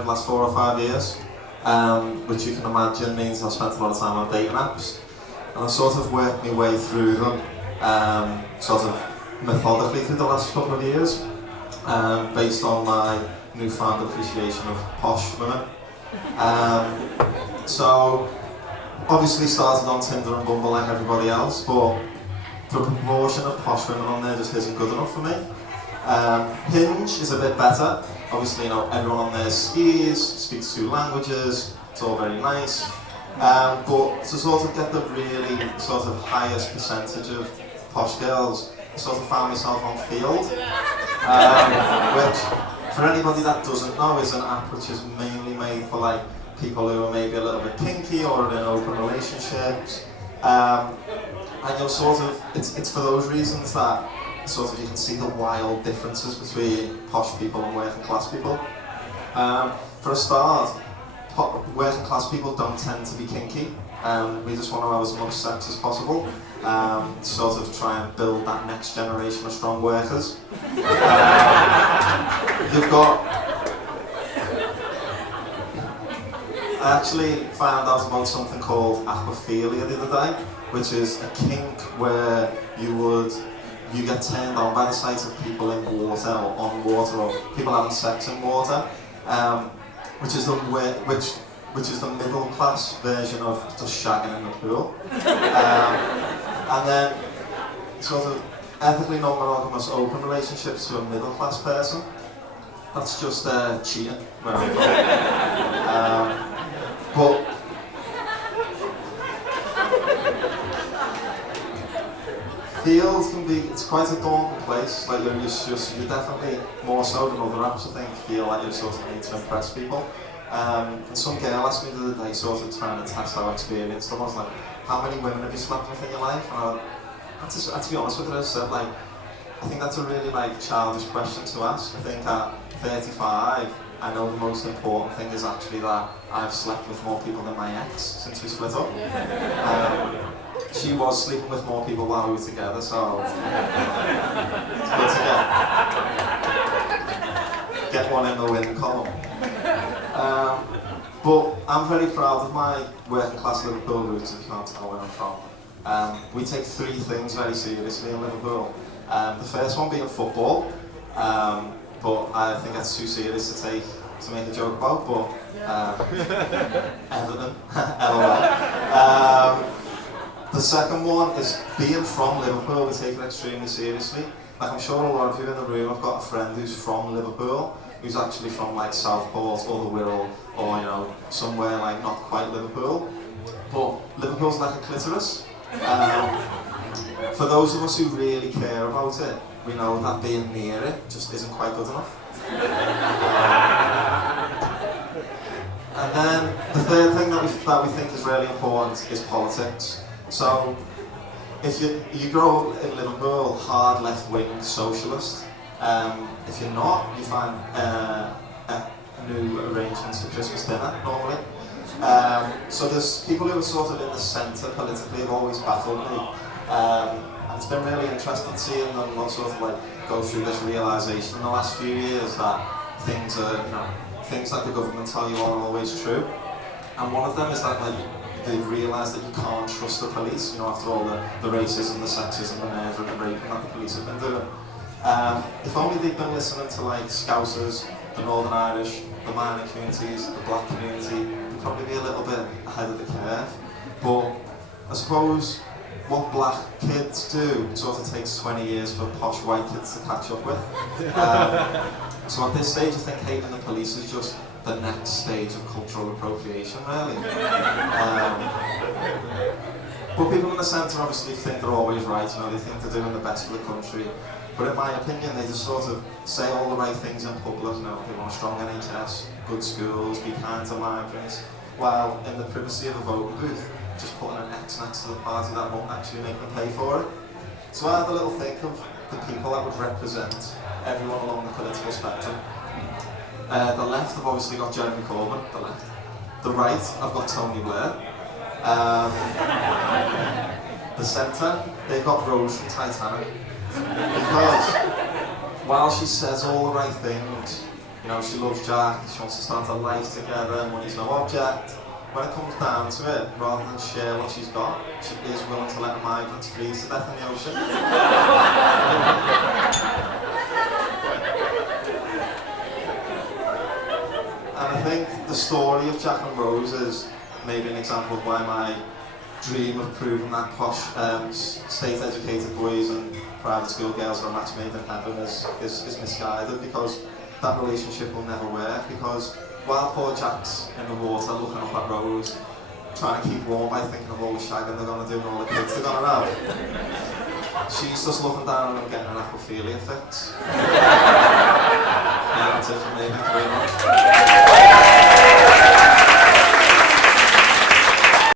like the last 4 or 5 years, which you can imagine means I've spent a lot of time on dating apps. And I've sort of worked my way through them, sort of methodically through the last couple of years, based on my newfound appreciation of posh women. So, obviously started on Tinder and Bumble like everybody else, but the proportion of posh women on there just isn't good enough for me. Hinge is a bit better. Obviously, you know, everyone on there skis, speaks 2 languages, it's all very nice. But to sort of get the really sort of highest percentage of posh girls, I sort of found myself on Field, which, for anybody that doesn't know, is an app which is mainly made for like people who are maybe a little bit kinky or in open relationships. And you'll sort of, it's for those reasons that sort of you can see the wild differences between posh people and working class people. For a start, working class people don't tend to be kinky. We just want to have as much sex as possible, to sort of try and build that next generation of strong workers. You've got... I actually found out about something called aquaphilia the other day, which is a kink where you get turned on by the sight of people in water or on water or people having sex in water, which is the middle class version of just shagging in the pool. And then sort of ethically non-monogamous open relationships to a middle class person. That's just cheating where I'm from. But Field can be, it's quite a daunting place. Like you're definitely, more so than other apps, I think, feel like you sort of need to impress people. And some girl asked me the other day, sort of trying to test our experience. I was like, how many women have you slept with in your life? And I had to be honest with her, I said, like, I think that's a really like childish question to ask. I think at 35, I know the most important thing is actually that I've slept with more people than my ex since we split up. She was sleeping with more people while we were together, so it's good to get one in the win column. But I'm very proud of my working class Liverpool roots, if you can't tell where I'm from. We take 3 things very seriously in Liverpool. The first one being football, but I think that's too serious to make a joke about, but Everton, LOL. The second one is being from Liverpool, we take it extremely seriously. Like I'm sure a lot of you in the room have got a friend who's from Liverpool, who's actually from like Southport or the Wirral, or you know, somewhere like not quite Liverpool. But Liverpool's like a clitoris. For those of us who really care about it, we know that being near it just isn't quite good enough. And then the third thing that we think is really important is politics. So if you grow in Liverpool, hard left-wing socialist. If you're not, you find new arrangements for Christmas dinner normally. So there's people who are sort of in the centre politically have always baffled me. And it's been really interesting seeing them sort of like go through this realisation in the last few years that things that the government tell you aren't always true. And one of them is that like they've realised that you can't trust the police, you know, after all the racism, the sexism, the murder and the raping that the police have been doing. If only they'd been listening to like Scousers, the Northern Irish, the minor communities, the black community, they'd probably be a little bit ahead of the curve. But I suppose what black kids do sort of takes 20 years for posh white kids to catch up with. So at this stage I think hating the police is just the next stage of cultural appropriation, really. But people in the centre obviously think they're always right, you know, they think they're doing the best for the country. But in my opinion, they just sort of say all the right things in public, you know, they want a strong NHS, good schools, be kind to migrants, while in the privacy of a voting booth, just putting an X next to the party that won't actually make them pay for it. So I had a little think of the people that would represent everyone along the political spectrum. The left, I've obviously got Jeremy Corbyn, the left. The right, I've got Tony Blair. The centre, they've got Rose from Titanic. Because while she says all the right things, you know, she loves Jack, she wants to start a life together, money's no object. When it comes down to it, rather than share what she's got, she is willing to let the migrants freeze to death in the ocean. And I think the story of Jack and Rose is maybe an example of why my dream of proving that posh, state-educated boys and private school girls are a match made in heaven is misguided, because that relationship will never work, because while poor Jack's in the water looking up at Rose, trying to keep warm by thinking of all the shagging they're going to do and all the kids they're going to have, she's just looking down and getting an aquaphilia fix. Yeah, that's it for me, thank you very much.